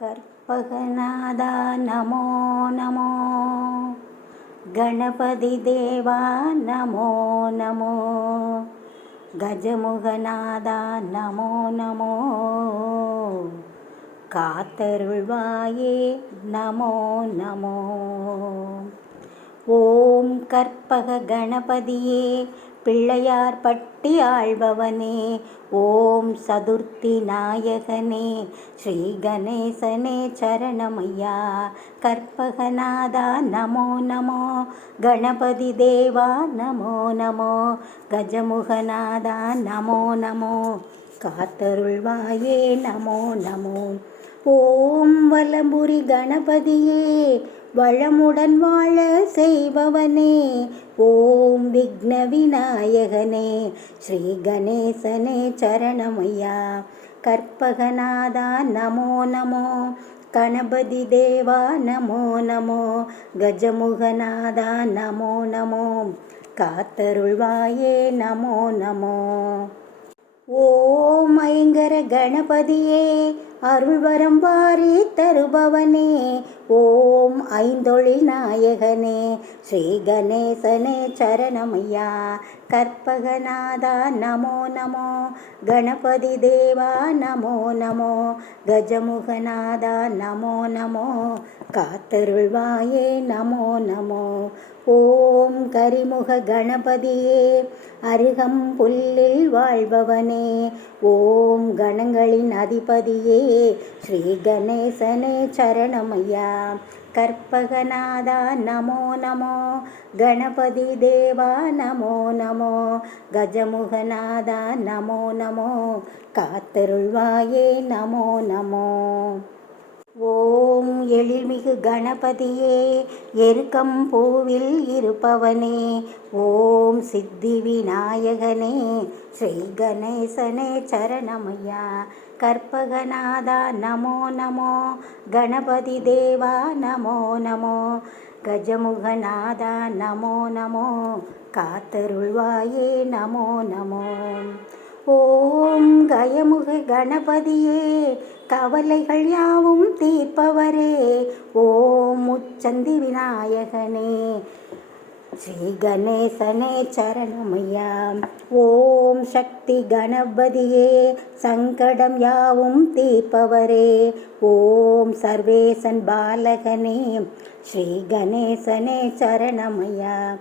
கற்பகநாதா நமோ நமோ, கணபதி தேவா நமோ நமோ, கஜமுகநாதா நமோ நமோ, காத்தருள்வாயே நமோ நமோ. ஓம் கற்பக கணபதியே, பிள்ளையார் பட்டி ஆள்பவனே, ஓம் சதுர்த்தி நாயகனே, ஸ்ரீ கணேசனே சரணமையா. கற்பகநாதா நமோ நமோ, கணபதி தேவா நமோ நமோ, கஜமுகநாதா நமோ நமோ, காத்தருள்வாயே நமோ நமோ. ஓம் வலம்புரி கணபதியே, வளமுடன் வாழ செய்பவனே, ஓம் விக்ன விநாயகனே, ஸ்ரீ கணேசனே சரணமையா. கற்பகநாதா நமோ நமோ, கணபதி தேவா நமோ நமோ, கஜமுகநாதா நமோ நமோ, காத்தருள்வாயே நமோ நமோ. ஓம் ஐங்கர கணபதியே, அருள்வரம் வாரி தருபவனே, ஓம் ஐந்தொழில் நாயகனே, ஸ்ரீ கணேசனே சரணமையா. கற்பகநாதா நமோ நமோ, கணபதி தேவா நமோ நமோ, கஜமுகநாதா நமோ நமோ, காத்தருள்வாயே நமோ நமோ. ஓம் கரிமுக கணபதியே, அருகம் புல்லில் வாழ்பவனே, ஓம் கணங்களின் அதிபதியே, ஸ்ரீ கணேசனே சரணமையா. கற்பகநாதா நமோ நமோ, கணபதி தேவா நமோ நமோ, கஜமுகநாதா நமோ நமோ, காத்தருள்வாயே நமோ நமோ. ஓம் எழில்மிகு கணபதியே, எருக்கம் பூவில் இருப்பவனே, ஓம் சித்தி விநாயகனே, ஸ்ரீ கணேசனே சரணமையா. கற்பகநாதா நமோ நமோ, கணபதி தேவா நமோ நமோ, கஜமுகநாதா நமோ நமோ, காத்தருள்வாயே நமோ நமோ. ஓம் கயமுக கணபதியே, கவலைகள் யாவும் தீர்ப்பவரே, ஓம் முச்சந்தி விநாயகனே, ஸ்ரீ கணேசனே சரணமையா. ஓம் சக்தி கணபதியே, சங்கடம் யாவும் தீர்ப்பவரே, ஓம் சர்வேசன் பாலகனே, ஸ்ரீ கணேசனே சரணமையா.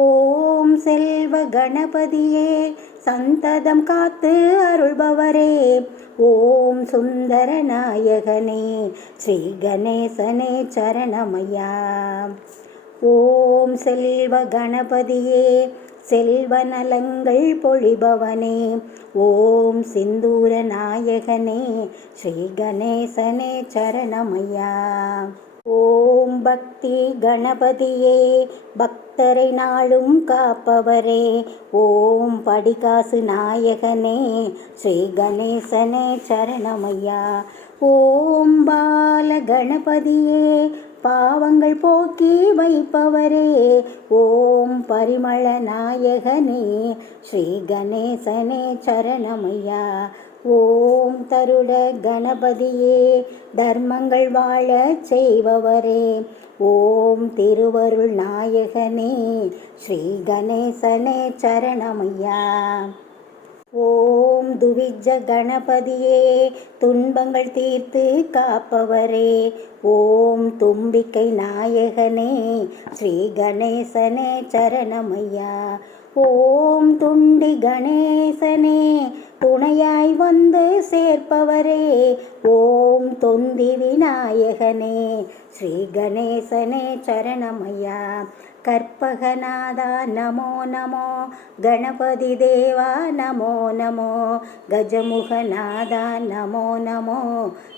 ஓம் செல்வ கணபதியே, சந்ததம் காத்து அருள்பவரே, ஓம் சுந்தர நாயகனே, ஸ்ரீ கணேசனே சரணமையா. ஓம் செல்வ கணபதியே, செல்வ நலங்கள் பொழிபவனே, ஓம் சிந்தூர நாயகனே, ஸ்ரீ கணேசனே சரணமையா. ஓம் பக்தி கணபதியே, பக்தரை நாளும் காப்பவரே, ஓம் படிகாசு நாயகனே, ஸ்ரீ கணேசனே சரணமையா. ஓம் பால கணபதியே, பாவங்கள் போக்கி வைப்பவரே, ஓம் பரிமள நாயகனே, ஸ்ரீ கணேசனே சரணமையா. ஓம் தருட கணபதியே, தர்மங்கள் வாழ செய்பவரே, ஓம் திருவருள் நாயகனே, ஸ்ரீ கணேசனே சரணமையா. ஓம் துவிஜ கணபதியே, துன்பங்கள் தீர்த்து காப்பவரே, ஓம் தும்பிக்கை நாயகனே, ஸ்ரீ கணேசனே சரணமையா. ஓம் துண்டி கணேசனே, துணையாய் வந்து சேர்ப்பவரே, ஓம் தொந்தி விநாயகனே, ஸ்ரீ கணேசனே சரணமையா. கற்பகநாதா நமோ நமோ, கணபதி தேவா நமோ நமோ, கஜமுகநாதா நமோ நமோ,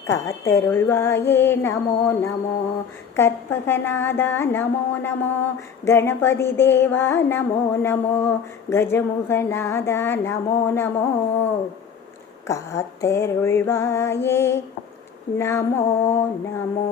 காத்தருள்வாயே நமோ நமோ. கற்பகநாதா நமோ நமோ, கணபதி தேவா நமோ நமோ, கஜமுகநாதா நமோ நமோ, காத்தருள்வாயே நமோ நமோ.